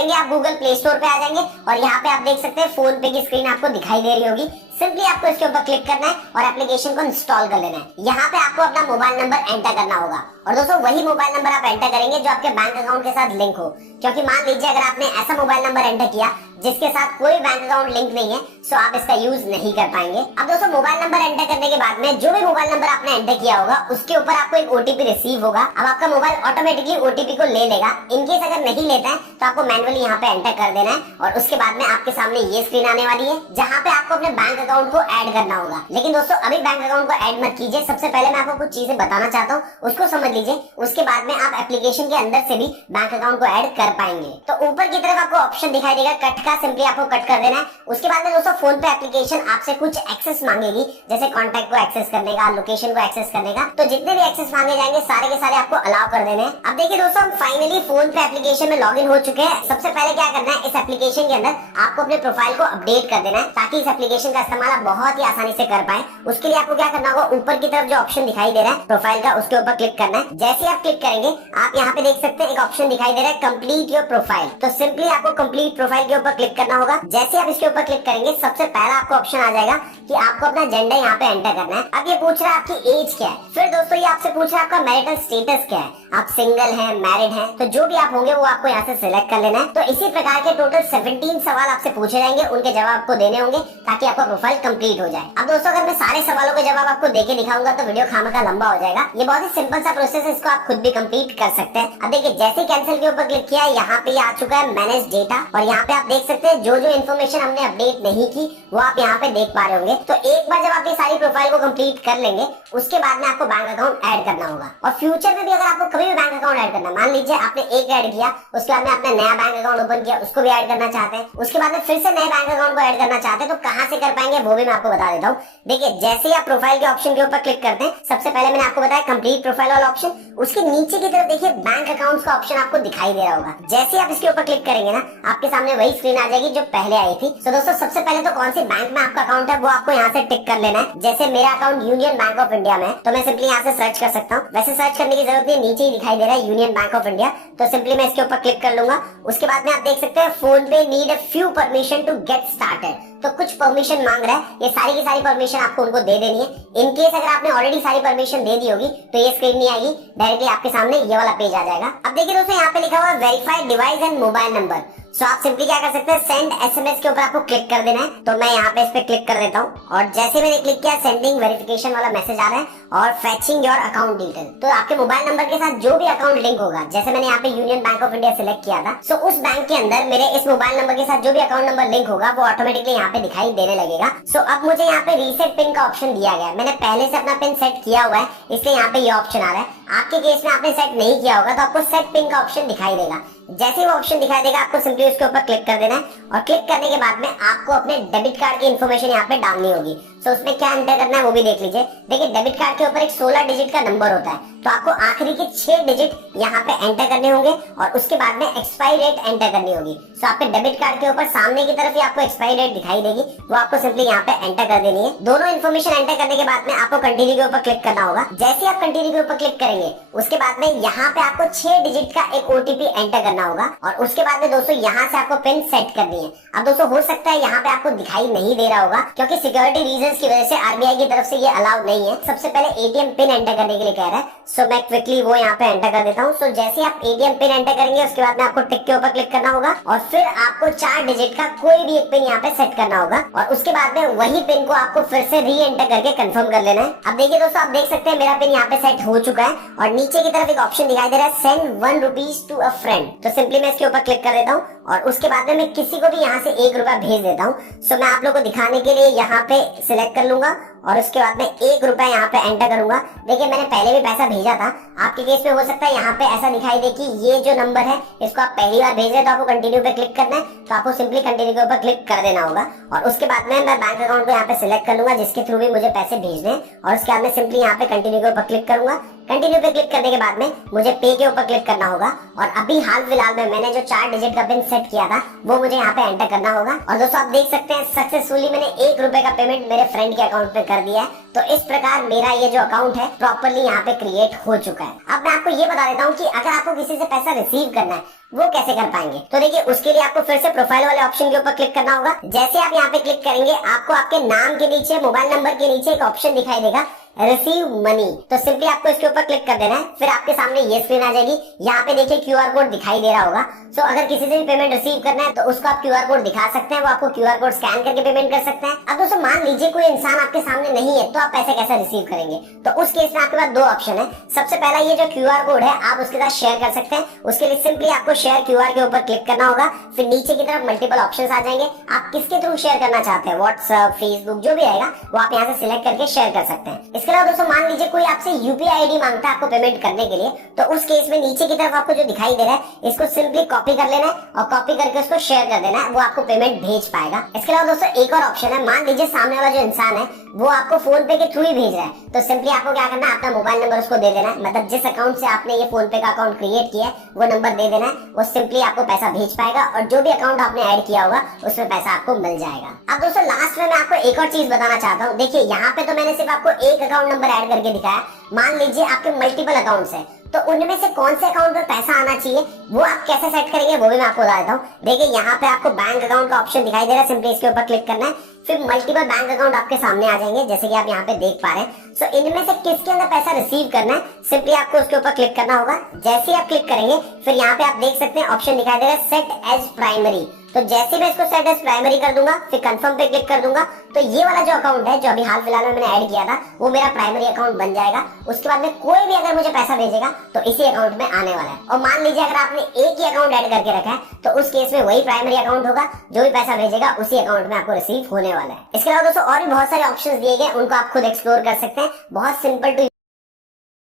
करेंगे आप Google play store पे आ जाएंगे और यहाँ पे आप देख सकते हैं फोन पे की स्क्रीन आपको दिखाई दे रही होगी। सिंपली आपको इसके ऊपर क्लिक करना है और एप्लीकेशन को इंस्टॉल कर लेना है। यहाँ पे आपको अपना मोबाइल नंबर एंटर करना होगा और दोस्तों वही मोबाइल नंबर आप एंटर करेंगे जो आपके बैंक अकाउंट के साथ लिंक हो, क्योंकि मान लीजिए अगर आपने ऐसा मोबाइल नंबर एंटर किया जिसके साथ कोई बैंक अकाउंट लिंक नहीं है सो आप इसका यूज नहीं कर पाएंगे। अब दोस्तों मोबाइल नंबर एंटर करने के बाद में जो भी मोबाइल नंबर आपने एंटर किया होगा उसके ऊपर आपको एक ओटीपी रिसीव होगा। अब आपका मोबाइल ऑटोमेटिकली ओटीपी को ले लेगा। इनकेस अगर नहीं लेता है तो आपको मैनुअली यहाँ पे एंटर कर देना है और उसके बाद में आपके सामने ये स्क्रीन आने वाली है जहाँ पे आपको अपने बैंक अकाउंट को ऐड करना होगा। लेकिन दोस्तों अभी बैंक अकाउंट को ऐड मत कीजिए, सबसे पहले मैं आपको कुछ चीजें बताना चाहता हूँ, उसको समझ लीजिए। उसके बाद में आप एप्लीकेशन के अंदर से भी बैंक अकाउंट को ऐड कर पाएंगे। तो ऊपर की तरफ आपको ऑप्शन दिखाई देगा कट का, सिंपली आपको कट कर देना है। उसके बाद में दोस्तों फोन पे एप्लीकेशन आपसे कुछ एक्सेस मांगेगी, जैसे कॉन्टैक्ट को एक्सेस करने का, लोकेशन को एक्सेस करने का। तो जितने भी एक्सेस मांगे जाएंगे सारे के सारे आपको अलाउ कर देने हैं। अब देखिए दोस्तों हम फाइनली फोन पे एप्लीकेशन में लॉगिन हो चुके हैं। सबसे पहले क्या करना है, इस एप्लीकेशन के अंदर आपको अपने प्रोफाइल को अपडेट कर देना है ताकि इस एप्लीकेशन का इस्तेमाल आप बहुत ही आसानी से कर पाए। उसके लिए आपको क्या करना होगा, ऊपर की तरफ जो ऑप्शन दिखाई दे रहा है प्रोफाइल का, उसके ऊपर क्लिक करना है। जैसे आप क्लिक करेंगे आप यहाँ पे देख सकते हैं एक ऑप्शन दिखाई दे रहा है कंप्लीट योर प्रोफाइल। तो सिंपली आपको कंप्लीट प्रोफाइल के ऊपर क्लिक करना होगा। जैसे आप इसके ऊपर क्लिक करेंगे सबसे पहला आपको ऑप्शन आ जाएगा कि आपको अपना जेंडर यहाँ पे एंटर करना है। अब ये पूछ रहा है आपकी एज क्या है, फिर दोस्तों ये आपसे पूछ रहा है आपका मैरिटल स्टेटस क्या है, आप सिंगल हैं, मैरिड हैं, तो जो भी आप होंगे वो आपको यहाँ से सिलेक्ट कर लेना है। तो इसी प्रकार के टोटल 17 सवाल आपसे पूछे जाएंगे, उनके जवाब आपको देने होंगे ताकि आपका प्रोफाइल कंप्लीट हो जाए। अब दोस्तों अगर मैं सारे सवालों के जवाब आपको देके दिखाऊंगा तो वीडियो खामखा लंबा हो जाएगा। ये बहुत ही सिंपल सा प्रोसेस है, इसको आप खुद भी कंप्लीट कर सकते हैं। अब देखिए जैसे कैंसिल के ऊपर क्लिक किया यहाँ पे आ चुका है मैनेज डेटा और यहाँ पे आप देख सकते हैं जो जो इन्फॉर्मेशन हमने अपडेट नहीं की वो आप यहाँ पे देख पा रहे होंगे। तो एक बार जब आप ये सारी प्रोफाइल को कंप्लीट कर लेंगे उसके बाद में आपको बैंक अकाउंट ऐड करना होगा। और फ्यूचर में भी अगर आपको कभी भी बैंक अकाउंट ऐड करना, मान लीजिए आपने एक ऐड किया उसके बाद में आपने नया बैंक अकाउंट ओपन किया उसको भी ऐड करना चाहते हैं, उसके बाद में फिर से नए बैंक अकाउंट को ऐड करना चाहते हैं तो कहाँ से कर पाएंगे वो भी मैं आपको बता देता हूँ। देखिए जैसे ही आप प्रोफाइल के ऑप्शन के ऊपर क्लिक करते हैं, सबसे पहले मैंने आपको बताया कंप्लीट प्रोफाइल वाला ऑप्शन, उसके नीचे की तरफ देखिए बैंक अकाउंट का ऑप्शन आपको दिखाई दे रहा होगा। जैसे आप इसके ऊपर क्लिक करेंगे ना आपके सामने वही स्क्रीन आ जाएगी जो पहले आई थी। तो दोस्तों सबसे पहले तो कौन सी बैंक में आपका अकाउंट है वो आपको यहाँ से टिक कर लेना है। जैसे मेरा account union bank of India में है तो मैं सिंपली यहाँ से सर्च कर सकता हूँ। वैसे सर्च करने की जरूरत नहीं, नीचे ही दिखाई दे रहा है यूनियन बैंक ऑफ इंडिया, तो सिंपली मैं इसके ऊपर क्लिक कर लूंगा। उसके बाद में आप देख सकते हैं फोन पे need a few permission to get started, तो कुछ परमिशन मांग रहा है, ये सारी की सारी परमिशन आपको उनको दे देनी है। इन केस अगर आपने ऑलरेडी सारी परमिशन दे दी होगी तो ये स्क्रीन नहीं आएगी, डायरेक्टली आपके सामने ये वाला पेज आ जाएगा। अब देखिए दोस्तों यहाँ पे लिखा हुआ है verified device and mobile number. So आप सिंपली क्या कर सकते हैं, सेंड एसएमएस के ऊपर आपको क्लिक कर देना है। तो मैं यहाँ पे इस पे क्लिक कर देता हूँ और जैसे मैंने क्लिक किया सेंडिंग वेरिफिकेशन वाला मैसेज आ रहा है और फैचिंग योर अकाउंट डिटेल। तो आपके मोबाइल नंबर के साथ जो भी अकाउंट लिंक होगा, जैसे मैंने यहाँ पे union bank of India select किया था, सो उस बैंक के अंदर मेरे इस मोबाइल नंबर के साथ जो भी अकाउंट नंबर लिंक होगा वो ऑटोमेटिकली यहाँ पे दिखाई देने लगेगा। सो अब मुझे यहाँ पे रीसेट पिन का ऑप्शन दिया गया है। मैंने पहले से अपना पिन सेट किया हुआ है इसलिए यहाँ पे ये ऑप्शन आ रहा है। आपके केस में आपने सेट नहीं किया होगा तो आपको सेट पिन का ऑप्शन दिखाई देगा। जैसे वो ऑप्शन दिखाई देगा आपको सिंपली उसके ऊपर क्लिक कर देना है और क्लिक करने के बाद में आपको अपने डेबिट कार्ड की इन्फॉर्मेशन यहाँ पे डालनी होगी। सो उसमें क्या एंटर करना है वो भी देख लीजिए। देखिए डेबिट कार्ड के ऊपर एक 16 डिजिट का नंबर होता है तो आपको आखिरी के 6 डिजिट यहाँ पे एंटर करने होंगे और उसके बाद में एक्सपायरी डेट एंटर करनी होगी। सो आपके डेबिट कार्ड के ऊपर सामने की तरफ ही आपको एक्सपायरी डेट दिखाई देगी, वो आपको सिंपली यहाँ पे एंटर कर देनी है। दोनों इन्फॉर्मेशन एंटर करने के बाद में आपको कंटिन्यू के ऊपर क्लिक करना होगा। जैसे आप कंटिन्यू के ऊपर क्लिक करेंगे उसके बाद में यहाँ पे आपको 6 डिजिट का एक ओटीपी एंटर करना होगा और उसके बाद में दोस्तों यहाँ से आपको पिन सेट करनी है। अब दोस्तों हो सकता है यहाँ पे आपको दिखाई नहीं दे रहा होगा क्योंकि सिक्योरिटी रीजंस की वजह से आरबीआई की तरफ से ये अलाउड नहीं है। सबसे पहले एटीएम पिन एंटर करने के लिए कह रहा है, सो मैं क्विकली वो यहाँ पे एंटर कर देता हूँ। सो जैसे आप एटीएम पिन एंटर करेंगे उसके बाद में आपको टिक के ऊपर क्लिक करना होगा और फिर आपको 4 डिजिट का कोई भी एक पिन यहाँ पे सेट करना होगा और उसके बाद में वही पिन को आपको फिर से री एंटर करके कंफर्म कर लेना है। अब देखिए दोस्तों आप देख सकते हैं मेरा पिन यहाँ पे सेट हो चुका है और नीचे की तरफ एक ऑप्शन दिखाई दे रहा है send 1 rupees to a friend. तो सिंपली मैं इसके ऊपर क्लिक कर देता हूँ और उसके बाद में मैं किसी को भी यहाँ से 1 रुपया भेज देता हूँ। सो मैं आप लोग को दिखाने के लिए यहाँ पे सिलेक्ट कर लूंगा और उसके बाद में 1 रुपया यहाँ पे एंटर करूंगा। देखिए मैंने पहले भी पैसा भेजा था, आपके केस में हो सकता है यहाँ पे ऐसा दिखाई दे कि ये जो नंबर है इसको आप पहली बार भेज रहे हैं तो आपको कंटिन्यू पे क्लिक करना है, तो आपको सिंपली कंटिन्यू के ऊपर क्लिक कर देना होगा और उसके बाद में मैं बैंक अकाउंट को यहाँ पे सिलेक्ट कर लूंगा जिसके थ्रू भी मुझे पैसे भेजने हैं और उसके बाद में सिंपली यहाँ पे कंटिन्यू के ऊपर क्लिक करूंगा। कंटिन्यू पे क्लिक करने के बाद में मुझे पे के ऊपर क्लिक करना होगा और अभी हाल फिलहाल में मैंने जो 4 डिजिट का पिन सेट किया था वो मुझे यहाँ पे एंटर करना होगा। और दोस्तों आप देख सकते हैं सक्सेसफुली मैंने 1 रुपए का पेमेंट मेरे फ्रेंड के अकाउंट पे कर दिया है। तो इस प्रकार मेरा ये जो अकाउंट है प्रॉपर्ली यहाँ पे क्रिएट हो चुका है। अब मैं आपको ये बता देता हूँ कि अगर आपको किसी से पैसा रिसीव करना है वो कैसे कर पाएंगे। तो देखिए उसके लिए आपको फिर से प्रोफाइल वाले ऑप्शन के ऊपर क्लिक करना होगा। जैसे आप यहाँ पे क्लिक करेंगे आपको आपके नाम के नीचे मोबाइल नंबर के नीचे एक ऑप्शन दिखाई देगा रिसीव मनी। तो सिंपली आपको इसके ऊपर क्लिक कर देना है। फिर आपके सामने ये स्क्रीन आ जाएगी। यहाँ पे देखिए क्यूआर कोड दिखाई दे रहा होगा। सो अगर किसी से भी पेमेंट रिसीव करना है तो उसको आप क्यूआर कोड दिखा सकते हैं, वो आपको क्यूआर कोड स्कैन करके पेमेंट कर सकते हैं। अब दोस्तों मान लीजिए कोई इंसान आपके सामने नहीं है तो आप पैसे कैसे रिसीव करेंगे। तो उस केस में आपके पास 2 ऑप्शन है। सबसे पहला ये जो क्यूआर कोड है आप उसके साथ शेयर कर सकते हैं। उसके लिए सिंपली आपको शेयर क्यूआर के ऊपर क्लिक करना होगा। फिर नीचे की तरफ मल्टीपल ऑप्शंस आ जाएंगे। आप किसके थ्रू शेयर करना चाहते हैं, व्हाट्सएप, फेसबुक, जो भी आएगा वो आप यहाँ से सिलेक्ट करके शेयर कर सकते हैं। इसके अलावा दोस्तों मान लीजिए कोई आपसे यूपीआई आईडी मांगता है आपको पेमेंट करने के लिए, तो उस केस में नीचे की तरफ आपको जो दिखाई दे रहा है इसको सिंपली कॉपी कर लेना है और कॉपी करके उसको शेयर कर देना है, वो आपको पेमेंट भेज पाएगा। इसके अलावा दोस्तों एक और ऑप्शन है। मान लीजिए सामने वाला जो इंसान है वो आपको फोन पे के थ्रू ही भेज रहा है, तो सिंपली आपको क्या करना है अपना मोबाइल नंबर उसको दे देना है। मतलब जिस अकाउंट से आपने ये फोन पे का अकाउंट क्रिएट किया है वो नंबर दे देना है। वो सिंपली आपको पैसा भेज पाएगा और जो भी अकाउंट आपने ऐड किया होगा उसमें पैसा आपको मिल जाएगा। अब दोस्तों लास्ट में मैं आपको एक और चीज बताना चाहता हूँ। देखिए यहाँ पे तो मैंने सिर्फ आपको एक अकाउंट नंबर ऐड करके दिखाया। मान लीजिए आपके मल्टीपल अकाउंट्स है तो उनमें से कौन से अकाउंट में पैसा आना चाहिए वो आप कैसे सेट करेंगे वो भी मैं आपको बता देता हूँ। देखिए यहाँ पे आपको बैंक अकाउंट का ऑप्शन दिखाई दे रहा है। सिंपली इसके ऊपर क्लिक करना है। फिर मल्टीपल बैंक अकाउंट आपके सामने आ जाएंगे जैसे कि आप यहाँ पे देख पा रहे हैं। सो इनमें से किसके अंदर पैसा रिसीव करना है सिंपली आपको उसके ऊपर क्लिक करना होगा। जैसे ही आप क्लिक करेंगे फिर यहाँ पे आप देख सकते हैं ऑप्शन दिखाई दे रहा है सेट एज प्राइमरी। तो जैसे मैं इसको सेट एज प्राइमरी कर दूंगा फिर कंफर्म पे क्लिक कर दूंगा तो ये वाला जो अकाउंट है जो अभी हाल फिलहाल में मैंने ऐड किया था वो मेरा प्राइमरी अकाउंट बन जाएगा। उसके बाद में कोई भी अगर मुझे पैसा भेजेगा तो इसी अकाउंट में आने वाला है। और मान लीजिए अगर आपने एक ही अकाउंट ऐड करके रखा है तो उस केस में वही प्राइमरी अकाउंट होगा, जो भी पैसा भेजेगा उसी अकाउंट में आपको रिसीव होने वाला है। इसके अलावा दोस्तों और भी बहुत सारे ऑप्शंस दिए गए, उनको आप खुद एक्सप्लोर कर सकते हैं। बहुत सिंपल टू